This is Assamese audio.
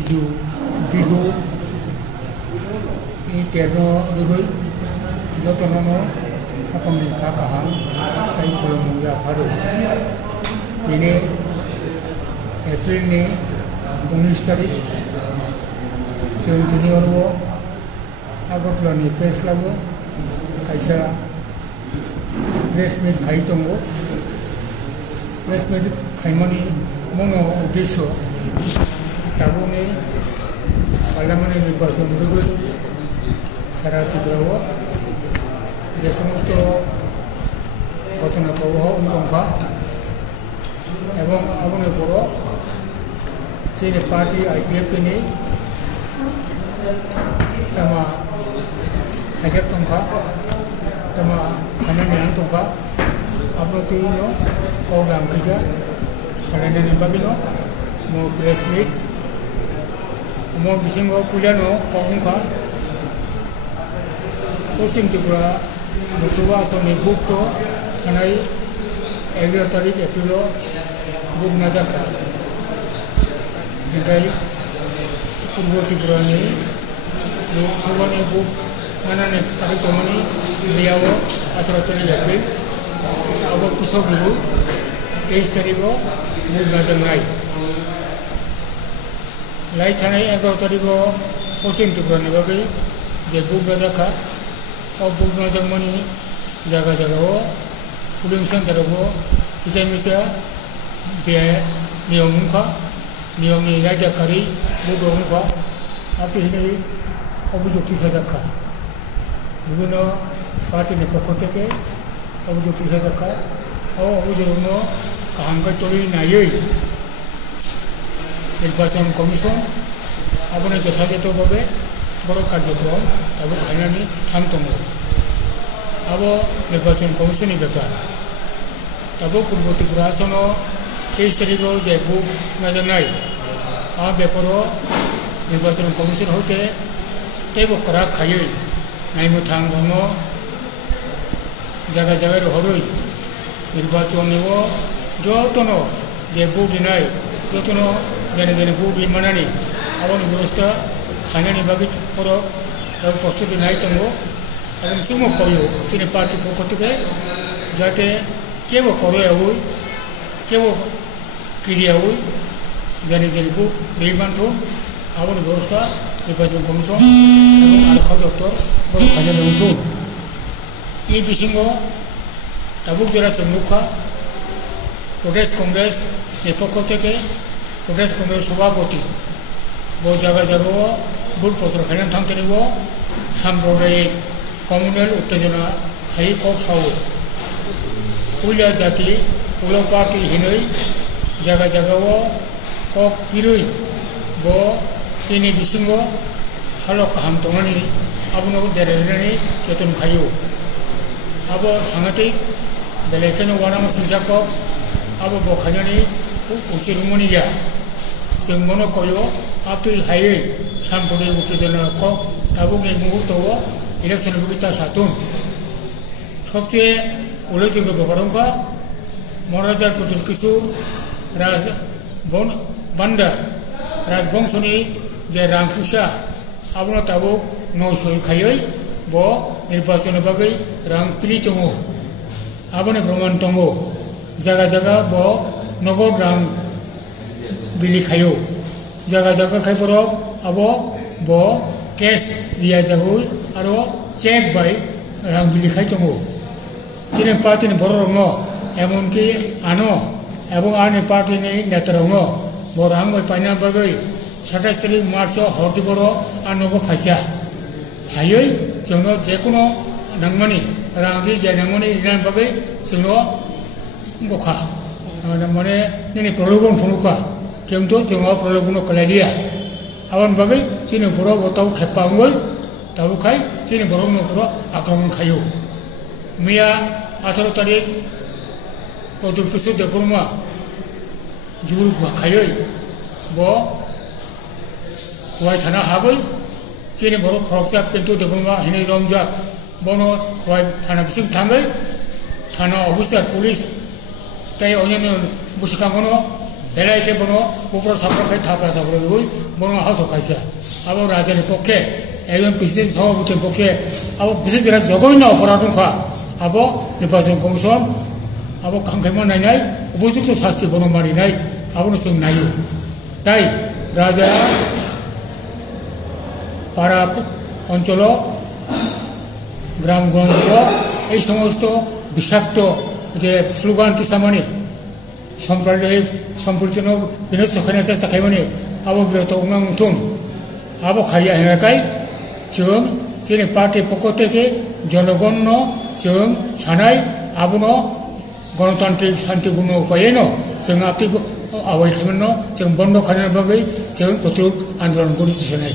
bihu ini terno dugoi joto nono kapang ni kakaham kai kolom ya baru ini April ni 19 tarik Jun tini orwo agak lani press lagu kaisa press meet khai tongo press meet khai mani mono uddesho tabu ni parliament নির্বাচন দugoi সারা ত্রিপুরা যে সমস্ত ঘটনা প্রবাহ উন্মুখা এবং আগুনের বড় সেই পার্টি আইপিএফ নি তামা খাইজাক তংখা তামা খানানিয়ান তংখা আপনার কৌলাম খাইজা খানানি নির্বাচন মো প্রেস মিট মো বিসিংহ পুজানো কংখা পশ্চিম ত্রিপুরা লোকসভা আসনে বুকটো থানায় 11 তারিখ এপ্রিল বুক নাজাকা ओमफ्राय पूर्व त्रिपुरानि लोकसभानि बुक नानानि तारिख जमानि बेयाव 18 तारिख एप्रिल अब कुसबुबो 23 तारिखआव बुक नाजानाय लाई थानाय 11 तारिखआव पश्चिम त्रिपुरानि बागै जे बुक नाजाखा अब बुक नाजामानि जागा जागायाव पुलिं सेन्टाराव किसाय मिसा बे नियमखा नियमनि रायजोआरि बुकखा आथिहिनै अभिजुक्ति साजाखा বিভিন্ন पार्टीनि पक्ष থেকে अभिजुक्ति साजाखा ও অভিযোগनो কাহামকাই তরি নাयै নির্বাচন কমিশন আপনি যথাযথভাবে বড় কার্যক্রম এবং খাইনানি থামতম আব নির্বাচন কমিশনनि ব্যাপার তবে পূর্ব ত্রিপুরা আসন 23 তারিখেও যে বুক নাজানাই आ ব্যাপারও নির্বাচন কমিশন হতে তেব করা খাইयै নাইমুথাং দङ জায়গা জায়গায় হরই নির্বাচনেও যতনো যে বুক দিনাই যতনো জানি জানি বুক বিমানানি আবন ব্যবস্থা খাইনানি বাগै পর প্রস্তুতি নাই দङ এবং সুমো কইও তিনি পার্টি পক্ষ থেকে যাতে কেব করে হই কেব क्रिया हुई जाने जाने को बेईमानों आवाज़ व्यवस्था निर्वाचन कमीशन एवं आरक्षा दफ्तर और खाने लोगों ये बिसिंगो तबुक जरा चंदुखा प्रदेश कांग्रेस नेपथ्य के प्रदेश कांग्रेस सभापति वो जगह जगह बुट प्रचार खाने थांगते वो साम्प्रदायिक कम्युनल उत्तेजना खाई कब सावो उला जाति उला पार्टी हिनै जागा जागाओ कक पिरुई बो तिनि बिसिंगो हालो काहाम तंगनि आबनो देरेरनि चेतन खायो अब सांगतिक बेलेखेनो वानाम सिंजाको अब बखायनि उचिरुमनिया जों मनो कयो आतुइ हायै सामपुदि उत्तेजना कक ताबुनि मुहूर्तआव इलेक्शन बुगिता सातुन सबचेয়ে उल्लेखযোग्য ব্যাপারংকা মহারাজার পুতুল কিশোর राज बंदर राजबंशनि जे रांपुसा आबनो ताबो नौसय खायै बो निर्वाचन बागै रां पिलि दङ आबनो प्रमाण दङ जागा जागा बो नगद रां बिलि खायो जागा जागा खायबर आबो बो कैश दिया जागौ आरो चेक बाय रां बिलि खाय दङ जिने पार्टीनि बररङ एमनकि आनो এবং आरनि पार्टीनि नेतारङ बरां पाइना बागै 27 तारिख मार्चआव हरदि बर आनगो फाइजा फायै जोंनो जेकुनो नांमानि रांनि जे नांमानि रिनाय बागै जोंनो गखा माने नि प्रलोभन फनुका जोंथ' जोंहा प्रलोभन कलालिया आवन बागै जोंनि बर' गथाव खेपाङै ताबुखाय जोंनि बर' न'खराव आक्रमण खायो मैया 18 तारिख प्रदुल किशोर देबबर्मा जुर खायै बो हवाय थाना हाबै जोंनि बर' खरगसा पेन्टु देबबर्मा हिनै रंजा बनो हवाय थाना बिसिं थाङै थाना अफिसार पुलिस ताई अन्यान्य बुसिखांगनो বেলাইছে বনো উপর সাপকে থাকা থাকবে ওই বনো আহত খাইছে আবার রাজনীতির পক্ষে একজন পিসিসি সভাপতির পক্ষে আবার বিশেষ করে জঘন্য অপরাধ খা আবার নির্বাচন কমিশন আবার খাংখাইমা নাইনাই উপযুক্ত শাস্তি বনো মারি নাই আবার जों নাইও তাই রাজা পাড়া অঞ্চল গ্রামগঞ্জ এই সমস্ত বিষাক্ত যে স্লোগান কিসামানি সম্প্রীতিন বিনষ্ট খাইनाय চেষ্টা खालामनानै आबो बिरत उंथुम आबो खारिया हेंगाखाय जों जोंनि पार्टी पक्ष থেকে জনগণ जों सानाय आबोनो गणतान्त्रिक शान्तिपूर्ण उपायैनो जों आवाय खालामनो जों बन्द खालामनो बागै जों प्रतिरोध आन्दोलन गरि थिसननाय